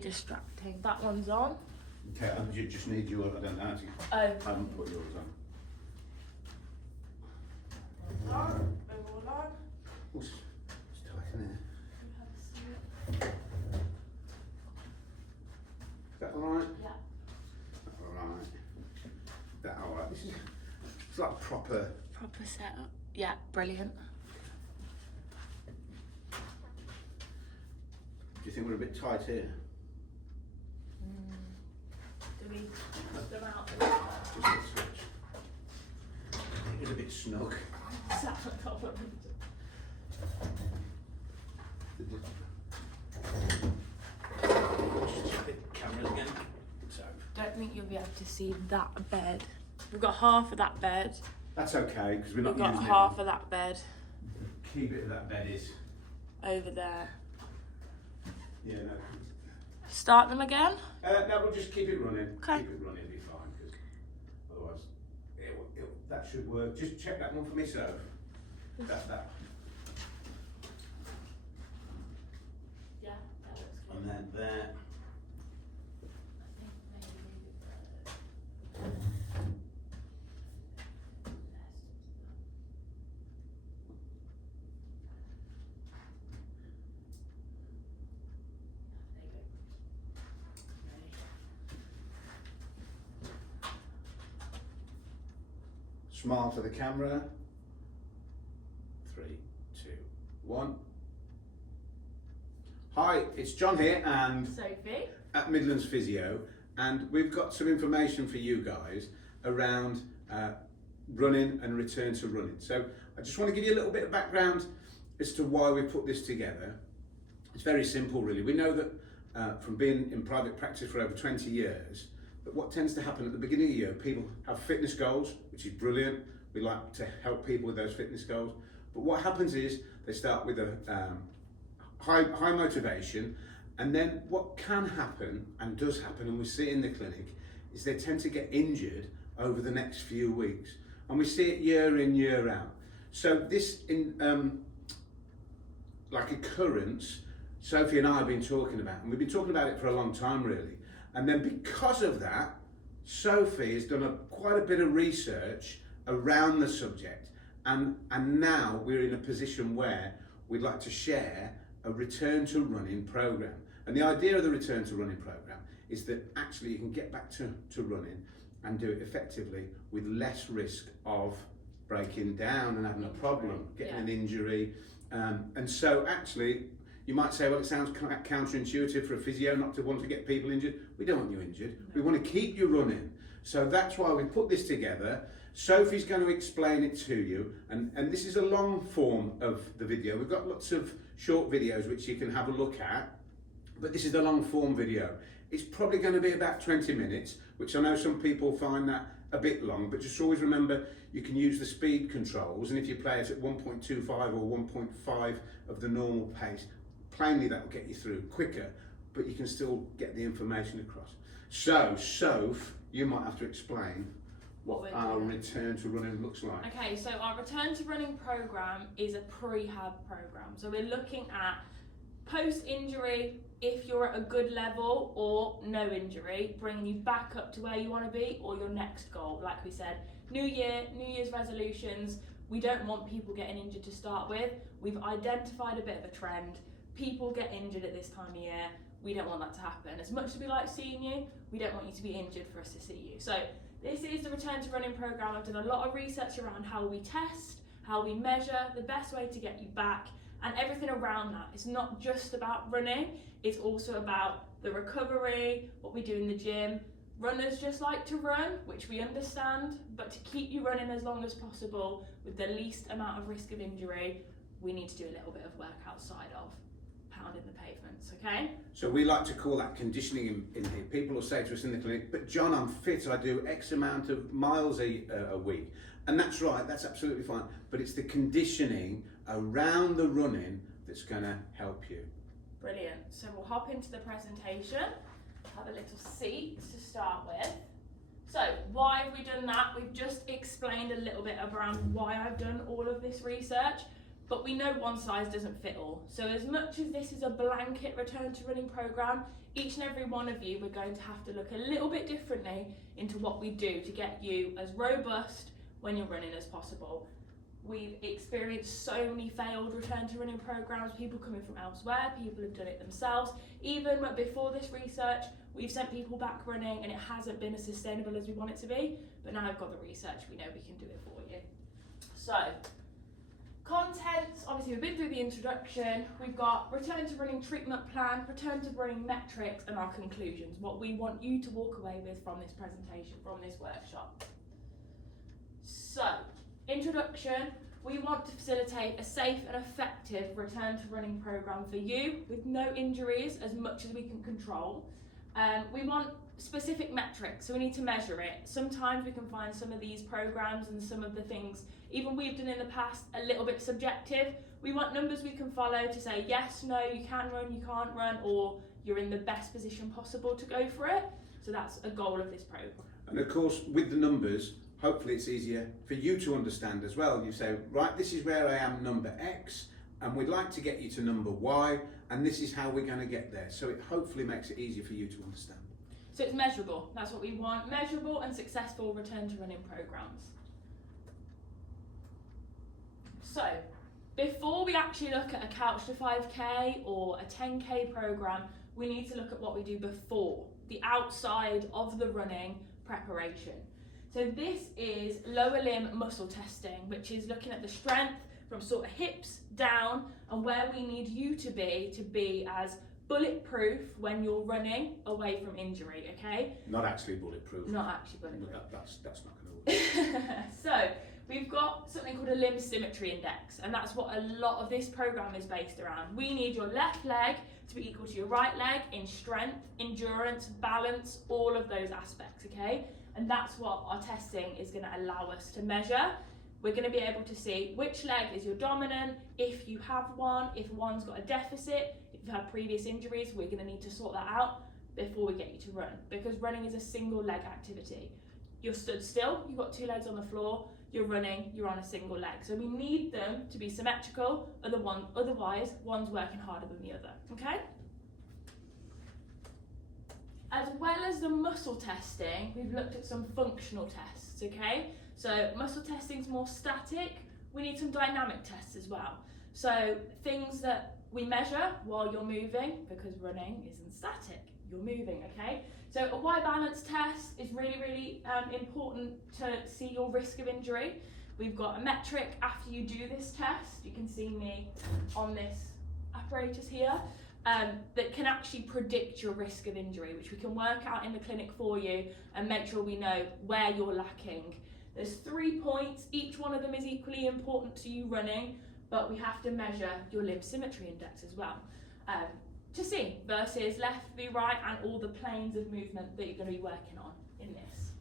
Distracting. That one's on. Okay, you just need your, I don't know how to, Oh. I haven't put yours on. Over on. Oh, it's tight in here. Is that alright? Yeah. Alright. That alright? This is, it's like proper. Proper setup. Yeah, brilliant. Do you think we're a bit tight here? Do we put them out? Just a touch. It's a bit snug. Sat on top of them. Just check the cameras again. So. Don't think you'll be able to see that bed. We've got half of that bed. That's okay, because we're not We've got using half of that bed Key bit of that bed is. over there. Yeah, no. Start them again? No, we'll just keep it running. Okay. Keep it running, it'll be fine, because otherwise, that should work. Just check that one for me, so. That. Yeah, that looks good. And then there. Smile to the camera. 3, 2, 1. Hi, it's John here and Sophie. at Midlands Physio, and we've got some information for you guys around running and return to running. So I just want to give you a little bit of background as to why we put this together. It's very simple really. We know that from being in private practice for over 20 years, that what tends to happen at the beginning of the year, people have fitness goals, which is brilliant. We like to help people with those fitness goals. But what happens is they start with a high motivation, and then what can happen, and does happen, and we see it in the clinic, is they tend to get injured over the next few weeks. And we see it year in, year out. So this like occurrence, Sophie and I have been talking about, and we've been talking about it for a long time really. And then because of that, Sophie has done quite a bit of research around the subject, and now we're in a position where we'd like to share a return to running program. And the idea of the return to running program is that actually you can get back to running and do it effectively with less risk of breaking down and having a problem, getting an injury. And so actually, you might say, well, it sounds counterintuitive for a physio not to want to get people injured. We don't want you injured. We want to keep you running. So that's why we put this together. Sophie's going to explain it to you. And this is a long form of the video. We've got lots of short videos which you can have a look at. But this is the long form video. It's probably going to be about 20 minutes, which I know some people find that a bit long, but just always remember you can use the speed controls, and if you play it at 1.25 or 1.5 of the normal pace, plainly that will get you through quicker, but you can still get the information across. So, Soph, you might have to explain what our return to running looks like. Okay, so our return to running program is a prehab program. So we're looking at post-injury, if you're at a good level, or no injury, bringing you back up to where you want to be, or your next goal. Like we said, New Year's resolutions. We don't want people getting injured to start with. We've identified a bit of a trend. People get injured at this time of year. We don't want that to happen. As much as we like seeing you, we don't want you to be injured for us to see you. So this is the return to running program. I've done a lot of research around how we test, how we measure, the best way to get you back, and everything around that. It's not just about running, it's also about the recovery, what we do in the gym. Runners just like to run, which we understand, but to keep you running as long as possible with the least amount of risk of injury, we need to do a little bit of work outside of pounding the pavements, okay? So we like to call that conditioning in here. People will say to us in the clinic, but John, I'm fit, I do X amount of miles a week. And that's right, that's absolutely fine. But it's the conditioning around the running that's gonna help you. Brilliant. So we'll hop into the presentation, have a little seat to start with. So why have we done that? We've just explained a little bit around why I've done all of this research, but we know one size doesn't fit all. So as much as this is a blanket return to running program, each and every one of you, we're going to have to look a little bit differently into what we do to get you as robust when you're running as possible. We've experienced so many failed return to running programs, people coming from elsewhere, people have done it themselves. Even before this research, we've sent people back running and it hasn't been as sustainable as we want it to be, but now I've got the research, we know we can do it for you. So, contents, obviously we've been through the introduction, we've got return to running treatment plan, return to running metrics, and our conclusions, what we want you to walk away with from this presentation, from this workshop. So, introduction, we want to facilitate a safe and effective return to running program for you with no injuries as much as we can control. We want specific metrics, so we need to measure it. Sometimes we can find some of these programs and some of the things, even we've done in the past, a little bit subjective. We want numbers we can follow to say yes, no, you can run, you can't run, or you're in the best position possible to go for it. So that's a goal of this program. And of course, with the numbers, hopefully it's easier for you to understand as well. You say, right, this is where I am number X, and we'd like to get you to number Y, and this is how we're going to get there. So it hopefully makes it easier for you to understand. So it's measurable, that's what we want, measurable and successful return to running programs. So, before we actually look at a Couch to 5K or a 10K program, we need to look at what we do before, the outside of the running preparation. So this is lower limb muscle testing, which is looking at the strength from sort of hips down and where we need you to be as bulletproof when you're running away from injury, okay? Not actually bulletproof. Not actually bulletproof. That's not going to work. So, we've got something called a limb symmetry index, and that's what a lot of this program is based around. We need your left leg to be equal to your right leg in strength, endurance, balance, all of those aspects, okay? And that's what our testing is going to allow us to measure. We're going to be able to see which leg is your dominant, if you have one, if one's got a deficit, if you've had previous injuries, we're going to need to sort that out before we get you to run, because running is a single leg activity. You're stood still, you've got two legs on the floor, you're running, you're on a single leg. So we need them to be symmetrical, otherwise one's working harder than the other, okay? As well as the muscle testing, we've looked at some functional tests, okay? So muscle testing is more static. We need some dynamic tests as well. So things that we measure while you're moving, because running isn't static, you're moving, okay? So a Y balance test is really important to see your risk of injury. We've got a metric after you do this test. You can see me on this apparatus here. That can actually predict your risk of injury, which we can work out in the clinic for you and make sure we know where you're lacking. There's 3 points, each one of them is equally important to you running, but we have to measure your limb symmetry index as well to see versus left v right and all the planes of movement that you're going to be working on in this.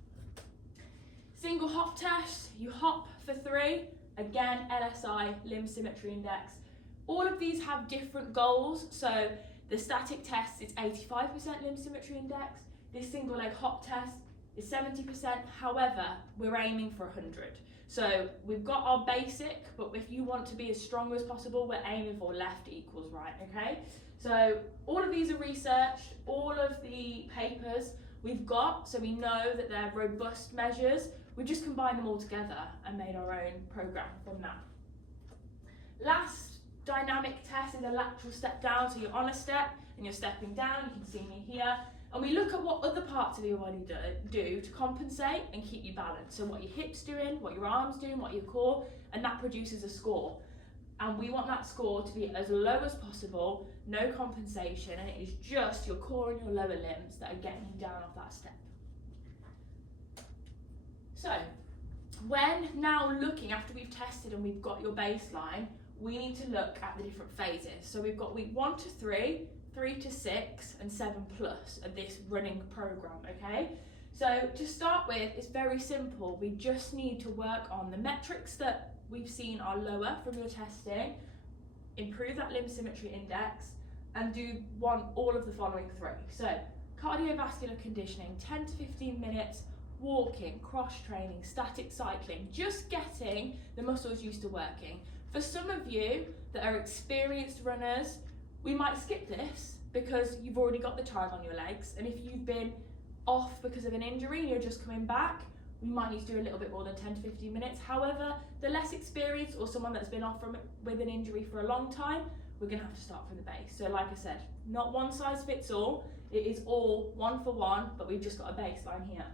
Single hop test, you hop for 3, again LSI, limb symmetry index. All of these have different goals, so the static test is 85% limb symmetry index, this single leg hop test is 70%, however, we're aiming for 100. So we've got our basic, but if you want to be as strong as possible, we're aiming for left equals right, okay? So all of these are researched, all of the papers we've got, so we know that they're robust measures. We've just combined them all together and made our own program from that. Last dynamic test is a lateral step down, so you're on a step and you're stepping down, you can see me here, and we look at what other parts of your body do to compensate and keep you balanced. So what your hips doing, what your arms doing, what your core, and that produces a score. And we want that score to be as low as possible, no compensation, and it is just your core and your lower limbs that are getting you down off that step. So, when now looking after we've tested and we've got your baseline, we need to look at the different phases. So we've got week 1 to 3, 3 to 6, and 7+ of this running program, okay? So to start with, it's very simple. We just need to work on the metrics that we've seen are lower from your testing, improve that limb symmetry index, and want all of the following 3. So cardiovascular conditioning, 10 to 15 minutes, walking, cross training, static cycling, just getting the muscles used to working. For some of you that are experienced runners, we might skip this because you've already got the time on your legs, and if you've been off because of an injury and you're just coming back, we might need to do a little bit more than 10 to 15 minutes. However, the less experienced or someone that's been off with an injury for a long time, we're going to have to start from the base. So like I said, not one size fits all, it is all one for one, but we've just got a baseline here.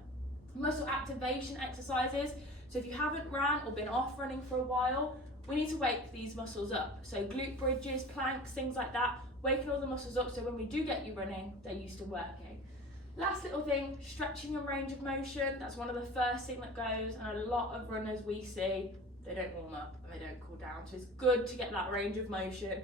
Muscle activation exercises. So if you haven't ran or been off running for a while, we need to wake these muscles up. So glute bridges, planks, things like that, waking all the muscles up so when we do get you running, they're used to working. Last little thing, stretching and range of motion. That's one of the first thing that goes, and a lot of runners we see, they don't warm up and they don't cool down. So it's good to get that range of motion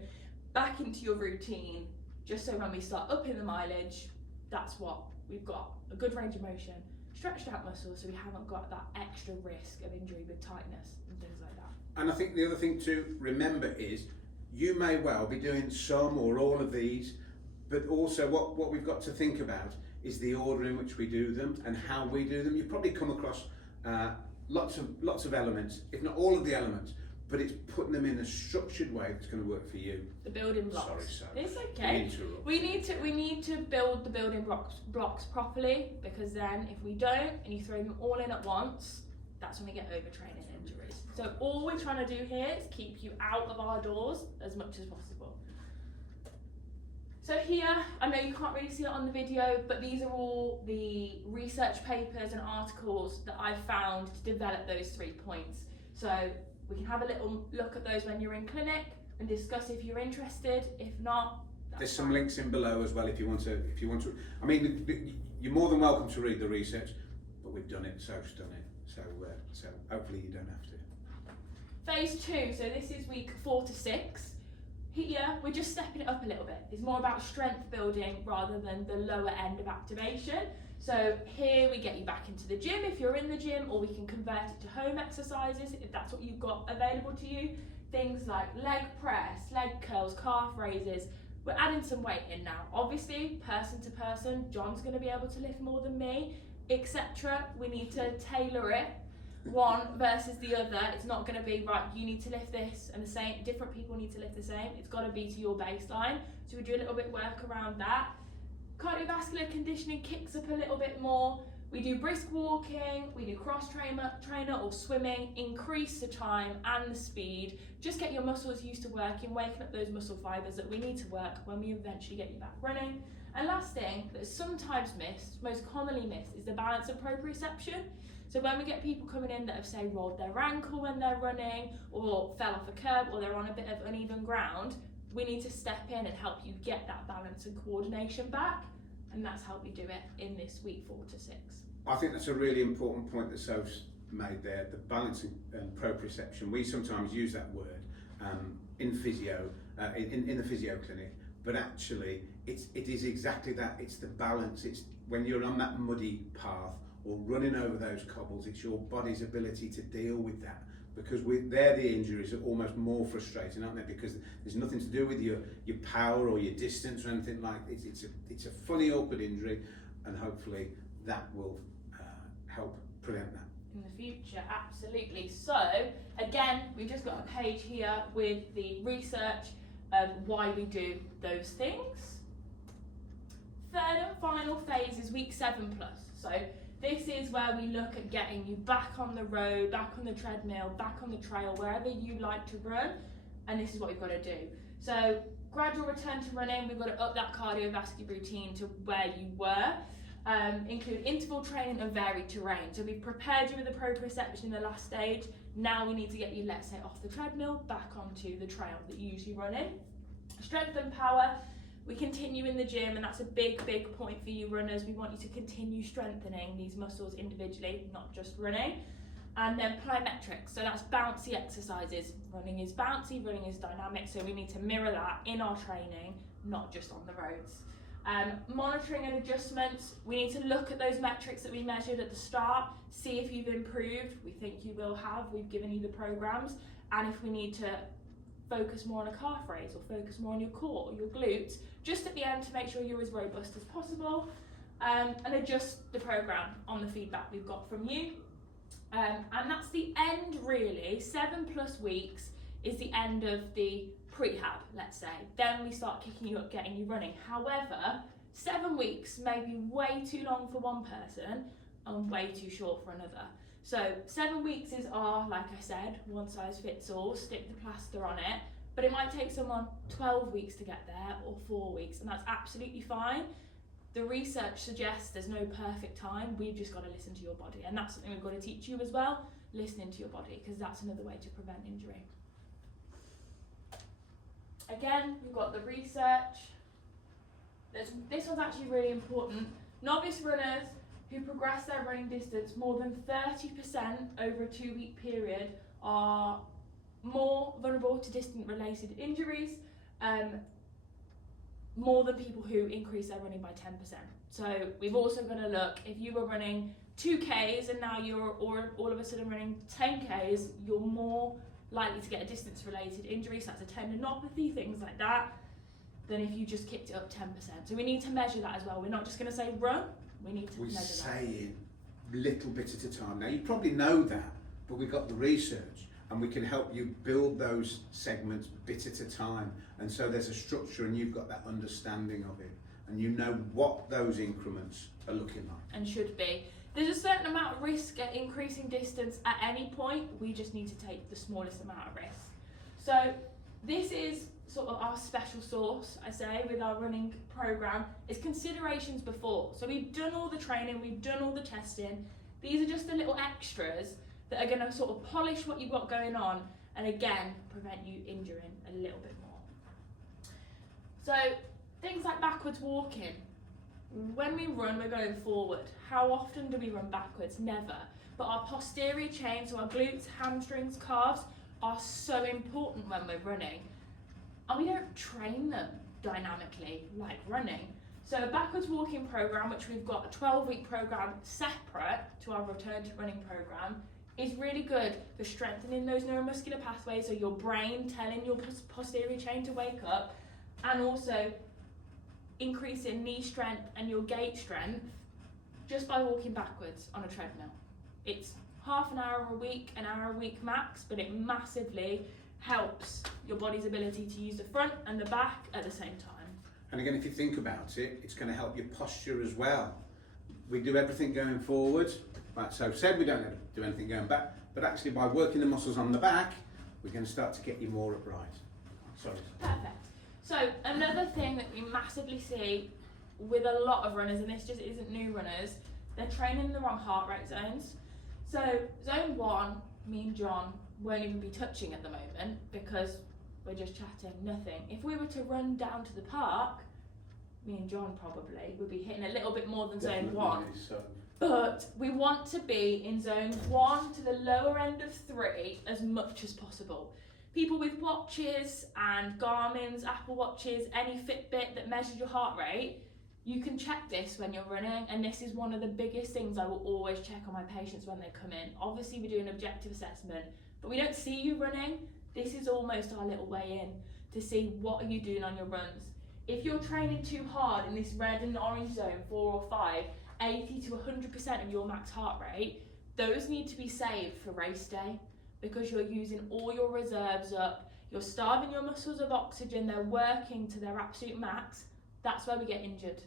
back into your routine, just so when we start upping the mileage, that's what we've got, a good range of motion, stretched out muscles, so we haven't got that extra risk of injury with tightness and things like that. And I think the other thing to remember is you may well be doing some or all of these, but also what we've got to think about is the order in which we do them and how we do them. You've probably come across lots of elements, if not all of the elements, but it's putting them in a structured way that's going to work for you. The building blocks. Sorry. It's okay. We need to build the building blocks properly, because then if we don't and you throw them all in at once, that's when we get overtraining and injuries. So all we're trying to do here is keep you out of our doors as much as possible. So here, I know you can't really see it on the video, but these are all the research papers and articles that I've found to develop those 3 points. So we can have a little look at those when you're in clinic and discuss if you're interested. If not, there's some links in below as well if you want to. I mean, you're more than welcome to read the research, but we've done it, Soph's done it. So hopefully you don't have to. Phase 2. So this is week 4 to 6. Here we're just stepping it up a little bit. It's more about strength building rather than the lower end of activation. So here we get you back into the gym if you're in the gym, or we can convert it to home exercises if that's what you've got available to you. Things like leg press, leg curls, calf raises. We're adding some weight in now. Obviously, person to person, John's going to be able to lift more than me, etc. We need to tailor it one versus the other. It's not going to be right, you need to lift this and the same, different people need to lift the same. It's got to be to your baseline. So we do a little bit of work around that. Cardiovascular conditioning kicks up a little bit more. We do brisk walking, we do cross trainer or swimming, increase the time and the speed. Just get your muscles used to working, waking up those muscle fibers that we need to work when we eventually get you back running. And last thing that's sometimes missed, most commonly missed, is the balance and proprioception. So when we get people coming in that have, say, rolled their ankle when they're running, or fell off a curb, or they're on a bit of uneven ground, we need to step in and help you get that balance and coordination back, and that's how we do it in this week 4 to 6. I think that's a really important point that Soph's made there, the balance and proprioception. We sometimes use that word in physio, in the physio clinic, but actually it is exactly that. It's the balance. It's when you're on that muddy path or running over those cobbles, it's your body's ability to deal with that. Because the injuries are almost more frustrating, aren't they? Because there's nothing to do with your power or your distance or anything like that. It's a funny, awkward injury, and hopefully that will help prevent that. In the future, absolutely. So, again, we've just got a page here with the research of why we do those things. Third and final phase is week 7+. So, this is where we look at getting you back on the road, back on the treadmill, back on the trail, wherever you like to run, and this is what we've got to do. So gradual return to running, we've got to up that cardiovascular routine to where you were, include interval training and varied terrain. So we've prepared you with the proprioception in the last stage, now we need to get you, let's say, off the treadmill, back onto the trail that you usually run in. Strength and power. We continue in the gym, and that's a big point for you runners. We want you to continue strengthening these muscles individually, not just running. And then plyometrics, so that's bouncy exercises. Running is bouncy, running is dynamic, so we need to mirror that in our training, not just on the roads. Monitoring and adjustments, we need to look at those metrics that we measured at the start, see if you've improved. We think you will have, we've given you the programs, and if we need to focus more on a calf raise or focus more on your core or your glutes, just at the end to make sure you're as robust as possible, and adjust the program on the feedback we've got from you. And that's the end really. 7+ weeks is the end of the prehab, let's say. Then we start kicking you up, getting you running. However, 7 weeks may be way too long for one person and way too short for another. So 7 weeks is our, like I said, one size fits all, stick the plaster on it. But it might take someone 12 weeks to get there, or 4 weeks, and that's absolutely fine. The research suggests there's no perfect time. We've just got to listen to your body, and that's something we've got to teach you as well, listening to your body, because that's another way to prevent injury. Again, we've got the research. This one's actually really important. Novice runners who progress their running distance more than 30% over a 2-week period are more vulnerable to distance-related injuries, more than people who increase their running by 10%. So we've also got to look, if you were running 2Ks and now you're all of a sudden running 10Ks, you're more likely to get a distance-related injury, so that's a tendinopathy, things like that, than if you just kicked it up 10%. So we need to measure that as well. We're not just going to say run, we need to measure that. We're saying little bit at a time. Now you probably know that, but we've got the research and we can help you build those segments bit at a time. And so there's a structure and you've got that understanding of it and you know what those increments are looking like. And should be. There's a certain amount of risk at increasing distance at any point. We just need to take the smallest amount of risk. So this is sort of our special sauce, I say, with our running program, is considerations before. So we've done all the training, we've done all the testing. These are just the little extras that are going to sort of polish what you've got going on and again prevent you injuring a little bit more. So things like backwards walking. When we run, we're going forward. How often do we run backwards? Never. But our posterior chain, so our glutes, hamstrings, calves, are so important when we're running. And we don't train them dynamically like running. So a backwards walking program, which we've got a 12-week program separate to our return to running program, is really good for strengthening those neuromuscular pathways, so your brain telling your posterior chain to wake up, and also increasing knee strength and your gait strength just by walking backwards on a treadmill. It's half an hour a week, an hour a week max, but it massively helps your body's ability to use the front and the back at the same time. And again, if you think about it, it's going to help your posture as well. We do everything going forward, like so said, we don't do anything going back, but actually by working the muscles on the back, we're going to start to get you more upright. Sorry. Perfect. So another thing that we massively see with a lot of runners, and this just isn't new runners, they're training in the wrong heart rate zones. So zone 1, me and John won't even be touching at the moment because we're just chatting, nothing. If we were to run down to the park, me and John probably would be hitting a little bit more than zone 1. So. But we want to be in zone 1 to the lower end of 3 as much as possible. People with watches and Garmin's, Apple Watches, any Fitbit that measures your heart rate, you can check this when you're running, and this is one of the biggest things I will always check on my patients when they come in. Obviously we do an objective assessment, but we don't see you running. This is almost our little way in to see what are you doing on your runs. If you're training too hard in this red and orange zone, 4 or 5, 80 to 100% of your max heart rate, those need to be saved for race day because you're using all your reserves up, you're starving your muscles of oxygen, they're working to their absolute max. That's where we get injured.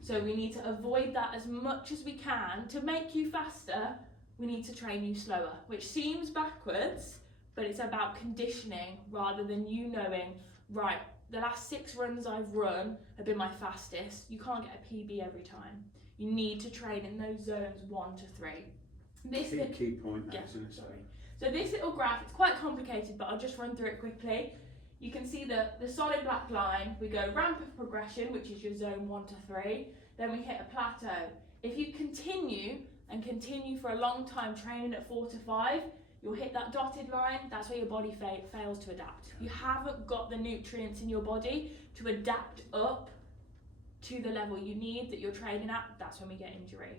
So we need to avoid that as much as we can. To make you faster, we need to train you slower, which seems backwards, but it's about conditioning rather than you knowing, right, the last 6 runs I've run have been my fastest. You can't get a PB every time. You need to train in those zones 1 to 3. This key point, yeah, isn't it? Sorry. So this little graph, it's quite complicated, but I'll just run through it quickly. You can see the solid black line. We go ramp of progression, which is your zone 1 to 3. Then we hit a plateau. If you continue for a long time training at 4 to 5, you'll hit that dotted line. That's where your body fails to adapt. You haven't got the nutrients in your body to adapt up to the level you need that you're training at. That's when we get injury.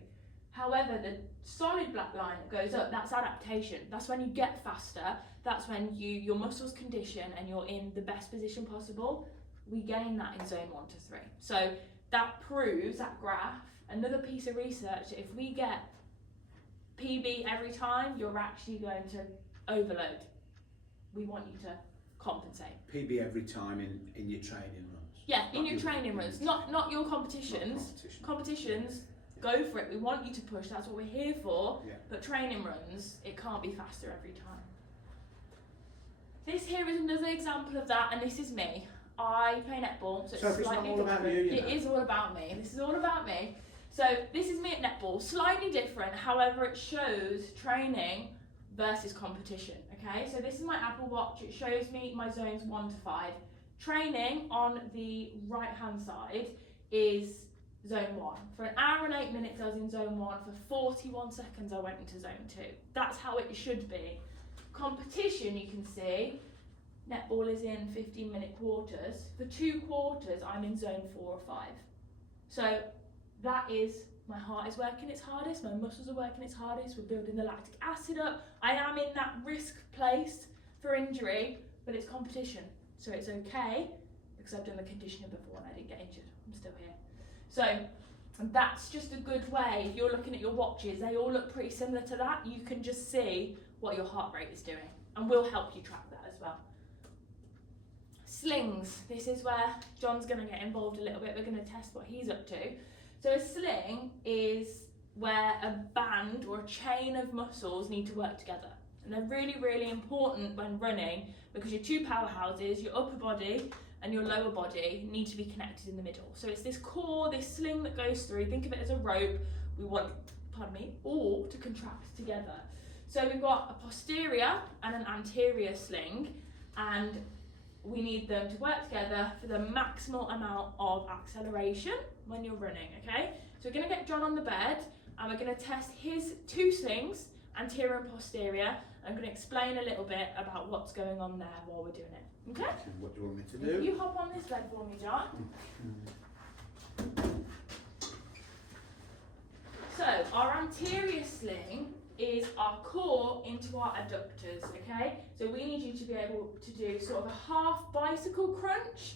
However, the solid black line that goes up, that's adaptation. That's when you get faster. That's when your muscles condition and you're in the best position possible. We gain that in zone 1 to 3. So that proves, that graph, another piece of research, that if we get PB every time, you're actually going to overload. We want you to compensate. PB every time in your training runs. Yeah, in Not your training runs, not your competitions. Competitions, go for it. We want you to push. That's what we're here for. Yeah. But training runs, it can't be faster every time. This here is another example of that, and this is me. I play netball, so So it's it's not slightly all different. about you, you know. It is all about me. This is all about me. So this is me at netball, slightly different. However, it shows training versus competition. Okay, so this is my Apple Watch. It shows me my zones 1 to 5. Training on the right hand side is zone 1. For an hour and 8 minutes, I was in zone 1. For 41 seconds, I went into zone 2. That's how it should be. Competition, you can see, netball is in 15-minute quarters. For 2 quarters, I'm in zone 4 or 5. So that is, my heart is working its hardest, my muscles are working its hardest, we're building the lactic acid up. I am in that risk place for injury, but it's competition. So it's okay, because I've done the conditioning before and I didn't get injured. I'm still here. So that's just a good way. If you're looking at your watches, they all look pretty similar to that. You can just see what your heart rate is doing, and we'll help you track that as well. Slings. This is where John's going to get involved a little bit. We're going to test what he's up to. So a sling is where a band or a chain of muscles need to work together. And they're really, really important when running, because your 2 powerhouses, your upper body and your lower body, need to be connected in the middle. So it's this core, this sling that goes through. Think of it as a rope. We want, all to contract together. So we've got a posterior and an anterior sling, and we need them to work together for the maximal amount of acceleration when you're running, okay? So we're going to get John on the bed, and we're going to test his 2 slings, anterior and posterior. I'm going to explain a little bit about what's going on there while we're doing it, okay? What do you want me to do? You hop on this bed for me, John. So our anterior sling is our core into our adductors, okay? So we need you to be able to do sort of a half bicycle crunch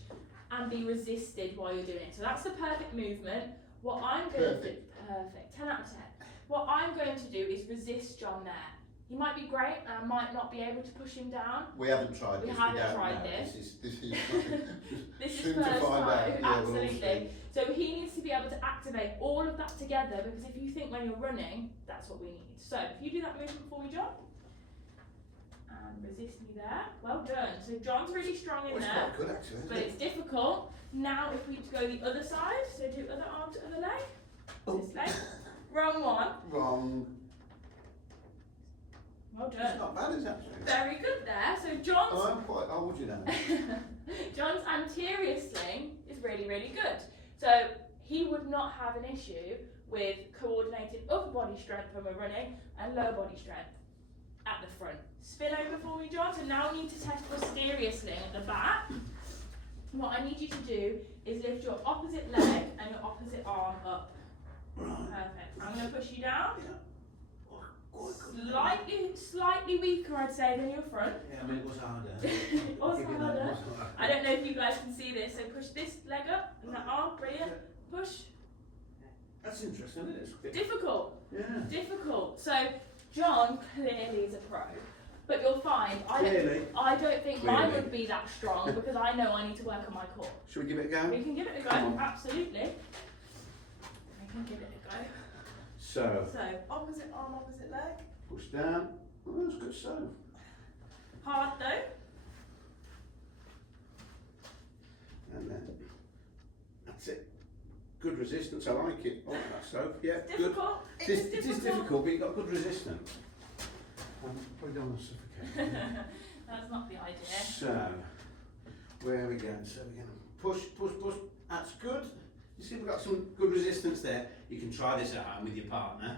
and be resisted while you're doing it. So that's the perfect movement. What I'm going to do, perfect, 10 out of 10. What I'm going to do is resist John there. He might be great, and I might not be able to push him down. We haven't tried We this. haven't don't tried know. this. This is This is soon to first find time, out. Yeah, we'll all absolutely. So he needs to be able to activate all of that together, because if you think when you're running, that's what we need. So if you do that movement for me, John, and resist me there. Well done. So John's really strong in It's there, quite good actually, isn't but it? it's difficult. Now if we go the other side, so do other arm to other leg, this leg. Wrong one. Wrong. Well It's done. not bad, is it, actually? Very good there. So John's Oh, I'm quite old, you know. John's anterior sling is really, really good. So he would not have an issue with coordinated upper body strength when we're running and lower body strength at the front. Spin over for me, John. So now we need to test posterior sling at the back. What I need you to do is lift your opposite leg and your opposite arm up. Right. Perfect. I'm going to push you down. Yeah. Slightly weaker, I'd say, than your front. Yeah, I mean, it was harder. It was Give you that, harder. it was harder. I don't know if you guys can see this, so push this leg up and that arm, brilliant. Push. That's interesting, isn't it? It's a bit- Difficult. Yeah. Difficult. So John clearly is a pro, but you'll find Clearly. I don't think mine Clearly. would be that strong, because I know I need to work on my core. Should we give it a go? We can give it a go, Come on. absolutely. We can give it a go. So, So opposite arm, opposite leg. push down. Oh, that's good stuff. Hard though. And then, that's it. Good resistance, I like it. Oh, that's so, yeah, It's good. difficult. It is difficult, but you've got good resistance. Probably don't want to suffocate. That's not the idea. So, where are we going? So we're going to push, push, push. That's good. You see, we've got some good resistance there. You can try this at home with your partner,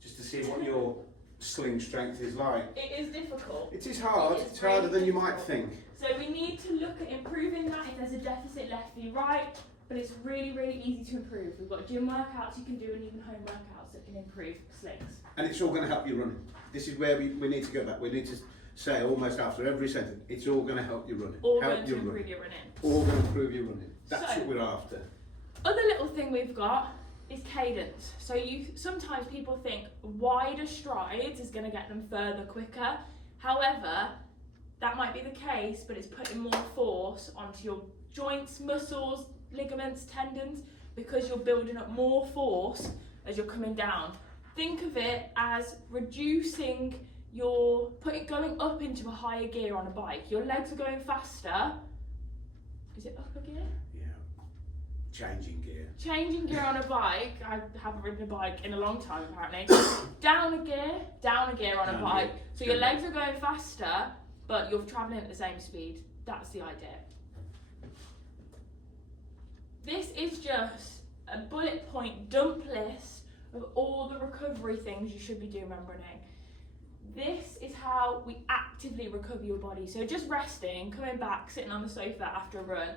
just to see what your sling strength is like. It is difficult. It is hard. It is It's harder really than you might difficult. think. So we need to look at improving that if there's a deficit left v right, but it's really, really easy to improve. We've got gym workouts you can do and even home workouts that can improve slings. And it's all going to help you running. This is where we need to go back. We need to say almost after every sentence, it's all going to help you running. All help going to you improve running. your running. All going to improve your running. That's So- what we're after. Other little thing we've got is cadence. So sometimes people think wider strides is going to get them further quicker. However, that might be the case, but it's putting more force onto your joints, muscles, ligaments, tendons, because you're building up more force as you're coming down. Think of it as reducing going up into a higher gear on a bike. Your legs are going faster. Is it up a gear? Yeah. Changing gear. Changing gear on a bike. I haven't ridden a bike in a long time apparently. down a gear on a bike. So your legs are going faster, but you're travelling at the same speed. That's the idea. This is just a bullet point dump list of all the recovery things you should be doing when running. This is how we actively recover your body. So just resting, coming back, sitting on the sofa after a run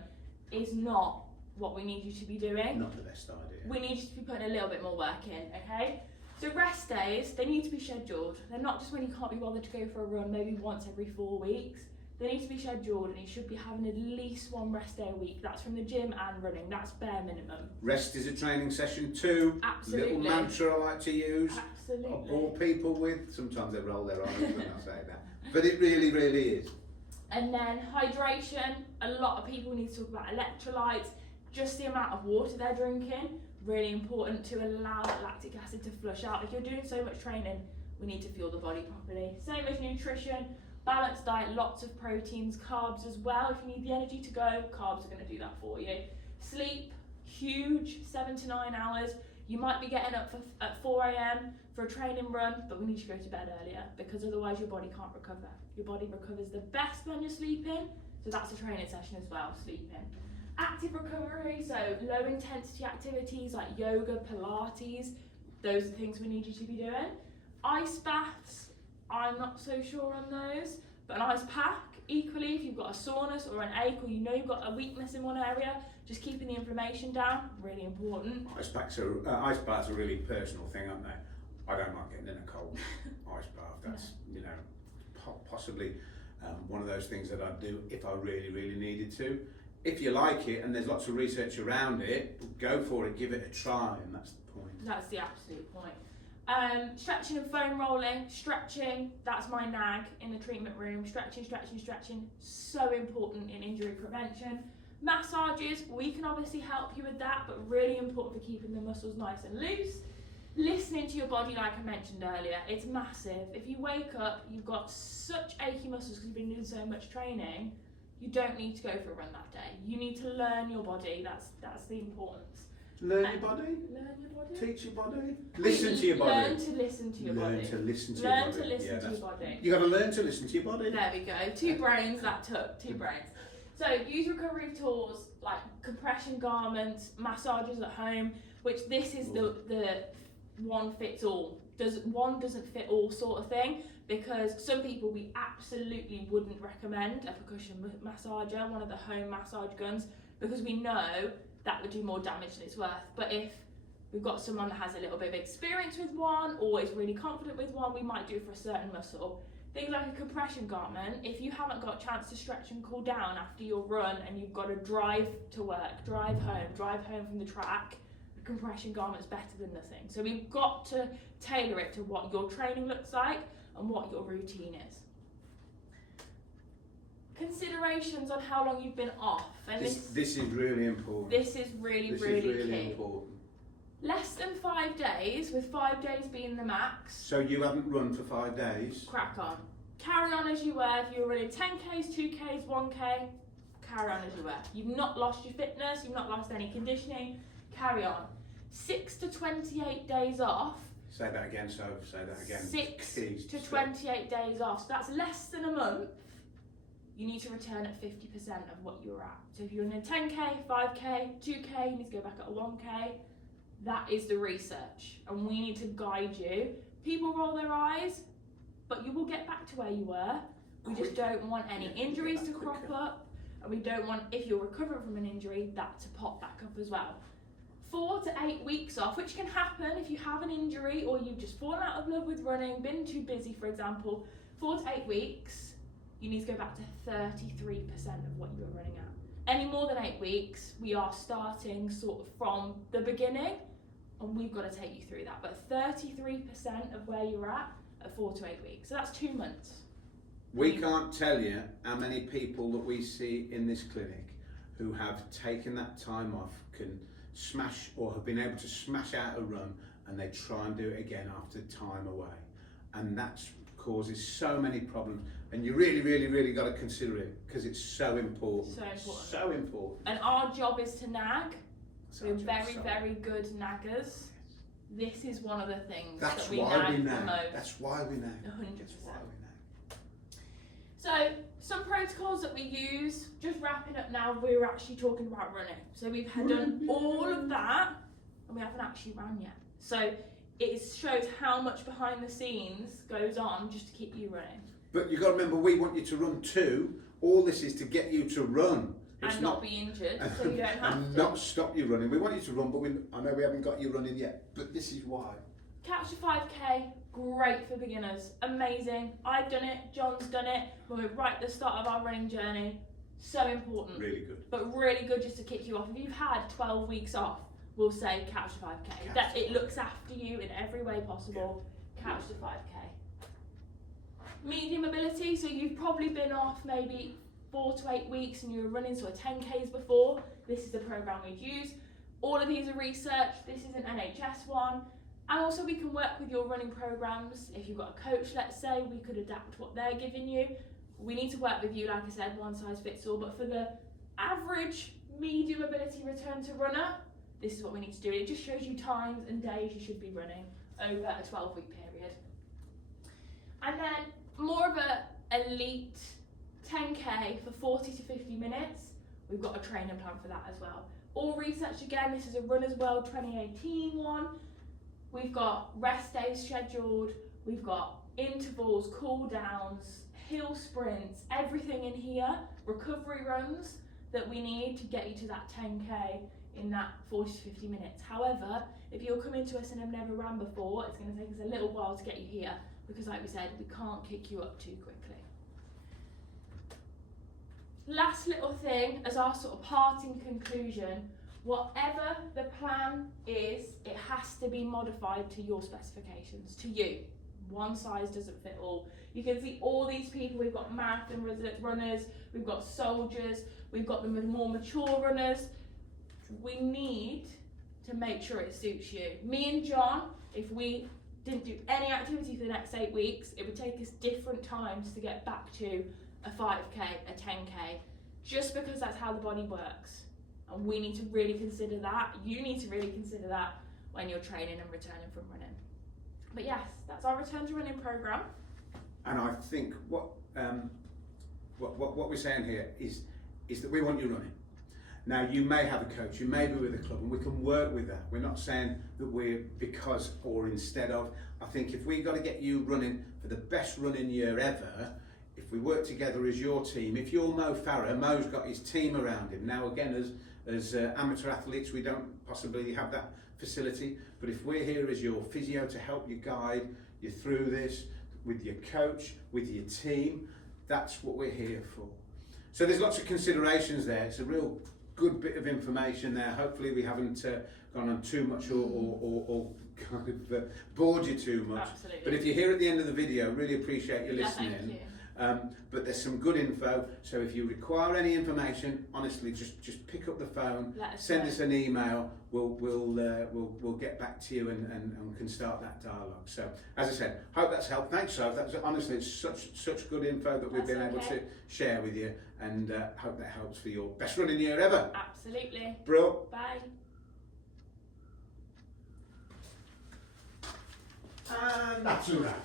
is not what we need you to be doing. Not the best idea. We need you to be putting a little bit more work in, okay? So rest days, they need to be scheduled. They're not just when you can't be bothered to go for a run, maybe once every 4 weeks. They need to be scheduled, and you should be having at least one rest day a week. That's from the gym and running. That's bare minimum. Rest is a training session too. Absolutely. Little mantra I like to use. Absolutely. I bore people with. Sometimes they roll their eyes when I say that. But it really, really is. And then hydration. A lot of people need to talk about electrolytes. Just the amount of water they're drinking. Really important to allow that lactic acid to flush out. If you're doing so much training, we need to fuel the body properly. Same as nutrition. Balanced diet, lots of proteins, carbs as well. If you need the energy to go, carbs are going to do that for you. Sleep, huge, 7 to 9 hours. You might be getting up at 4 a.m. for a training run, but we need you to go to bed earlier because otherwise your body can't recover. Your body recovers the best when you're sleeping, so that's a training session as well, sleeping. Active recovery, so low intensity activities like yoga, Pilates, those are things we need you to be doing. Ice baths, I'm not so sure on those, but an ice pack, equally, if you've got a soreness or an ache or you know you've got a weakness in one area, just keeping the inflammation down, really important. Ice baths are a really personal thing, aren't they? I don't like getting in a cold ice bath. That's, you know, possibly one of those things that I'd do if I really, really needed to. If you like it and there's lots of research around it, go for it, give it a try, and that's the point. That's the absolute point. Stretching and foam rolling, stretching, that's my nag in the treatment room. Stretching, so important in injury prevention. Massages, we can obviously help you with that, but really important for keeping the muscles nice and loose. Listening to your body, like I mentioned earlier, it's massive. If you wake up, you've got such achy muscles because you've been doing so much training, you don't need to go for a run that day. You need to learn your body, that's the importance. Learn your body. Learn your body. Teach your body. Listen to your body. Learn to listen to your body. Learn to listen to Learn your body. to listen to your body. You got to learn to listen to your body. There we go. 2 brains, that took 2 brains. So use recovery tools like compression garments, massages at home, which this is the one fits all. One doesn't fit all sort of thing, because some people we absolutely wouldn't recommend a percussion massager, one of the home massage guns, because we know that would do more damage than it's worth. But if we've got someone that has a little bit of experience with one or is really confident with one, we might do it for a certain muscle. Things like a compression garment, if you haven't got a chance to stretch and cool down after your run and you've got to drive to work, drive home from the track, a compression garment's better than nothing. So we've got to tailor it to what your training looks like and what your routine is. Considerations on how long you've been off, and this is really important. This is really key. Important. Less than 5 days, with 5 days being the max. So you haven't run for 5 days? Crack on. Carry on as you were. If you were running 10Ks, 2Ks, 1K, carry on as you were. You've not lost your fitness, you've not lost any conditioning, carry on. 6 to 28 days off. Say that again, so say that again. 6 to 28 days off. So that's less than a month. You need to return at 50% of what you were at. So if you're in a 10K, 5K, 2K, you need to go back at a 1K. That is the research, and we need to guide you. People roll their eyes, but you will get back to where you were. We just don't want any injuries to crop up, and we don't want, if you're recovering from an injury, that to pop back up as well. 4 to 8 weeks off, which can happen if you have an injury or you've just fallen out of love with running, been too busy, for example. 4 to 8 weeks, you need to go back to 33% of what you were running at. Any more than 8 weeks, we are starting sort of from the beginning, and we've got to take you through that. But 33% of where you're at 4 to 8 weeks. So that's 2 months. We can't tell you how many people that we see in this clinic who have taken that time off, can smash or have been able to smash out a run, and they try and do it again after time away. And that causes so many problems. And you really, really, really got to consider it, because it's so important. So important. So important. And our job is to nag. It's We're our job, very, so- very good naggers. This is one of the things That's that we why nag we the nag. most. That's why we nag. 100%. That's why we nag. So, some protocols that we use, just wrapping up now, we're actually talking about running. So we've had done all of that, and we haven't actually ran yet. So it shows how much behind the scenes goes on just to keep you running. But you've got to remember, we want you to run too. All this is to get you to run. It's And not be injured, so you don't have and to. not stop you running. We want you to run, but I know we haven't got you running yet. But this is why. Catch the 5k, great for beginners, amazing. I've done it, John's done it, when we're right at the start of our running journey. So important, Really good. but really good just to kick you off. If you've had 12 weeks off, we'll say catch the 5k. Catch That the it looks after you in every way possible. Catch the 5k. Medium mobility, so you've probably been off maybe 4 to 8 weeks and you were running sort of 10k's before. This is the program we'd use. All of these are research. This is an NHS one. And also we can work with your running programs. If you've got a coach, let's say, we could adapt what they're giving you. We need to work with you, like I said, one size fits all. But for the average medium mobility return to runner, this is what we need to do. It just shows you times and days you should be running over a 12-week period. And then more of a elite 10k for 40 to 50 minutes. We've got a training plan for that as well. All research again, this is a Runner's World 2018 one. We've got rest days scheduled, we've got intervals, cool downs, hill sprints, everything in here, recovery runs that we need to get you to that 10k in that 40 to 50 minutes. However, if you're coming to us and have never ran before, it's going to take us a little while to get you here, because like we said, we can't kick you up too quickly. Last little thing as our sort of parting conclusion, whatever the plan is, it has to be modified to your specifications, to you. One size doesn't fit all. You can see all these people, we've got marathon runners, we've got soldiers, we've got the more mature runners. We need to make sure it suits you. Me and John, if we didn't do any activity for the next 8 weeks, it would take us different times to get back to a 5k, a 10k, just because that's how the body works. And we need to really consider that. You need to really consider that when you're training and returning from running. But yes, that's our return to running program. And I think what we're saying here is that we want you running. Now, you may have a coach, you may be with a club, and we can work with that. We're not saying that we're because or instead of. I think if we got to get you running for the best running year ever, if we work together as your team, if you're Mo Farah, Mo's got his team around him. Now, again, as amateur athletes, we don't possibly have that facility, but if we're here as your physio to help you guide you through this, with your coach, with your team, that's what we're here for. So there's lots of considerations there. It's a real good bit of information there. Hopefully we haven't gone on too much or kind of bored you too much. Absolutely. But if you're here at the end of the video, really appreciate you Yeah, listening. thank you. But there's some good info, so if you require any information, honestly, just pick up the phone, Let us send know. us an email. We'll get back to you and can start that dialogue. So, as I said, hope that's helped. Thanks, Soph. That's honestly, it's such good info that we've That's been able okay. to share with you, and hope that helps for your best running year ever. Absolutely. Bro. Bye. And that's a wrap.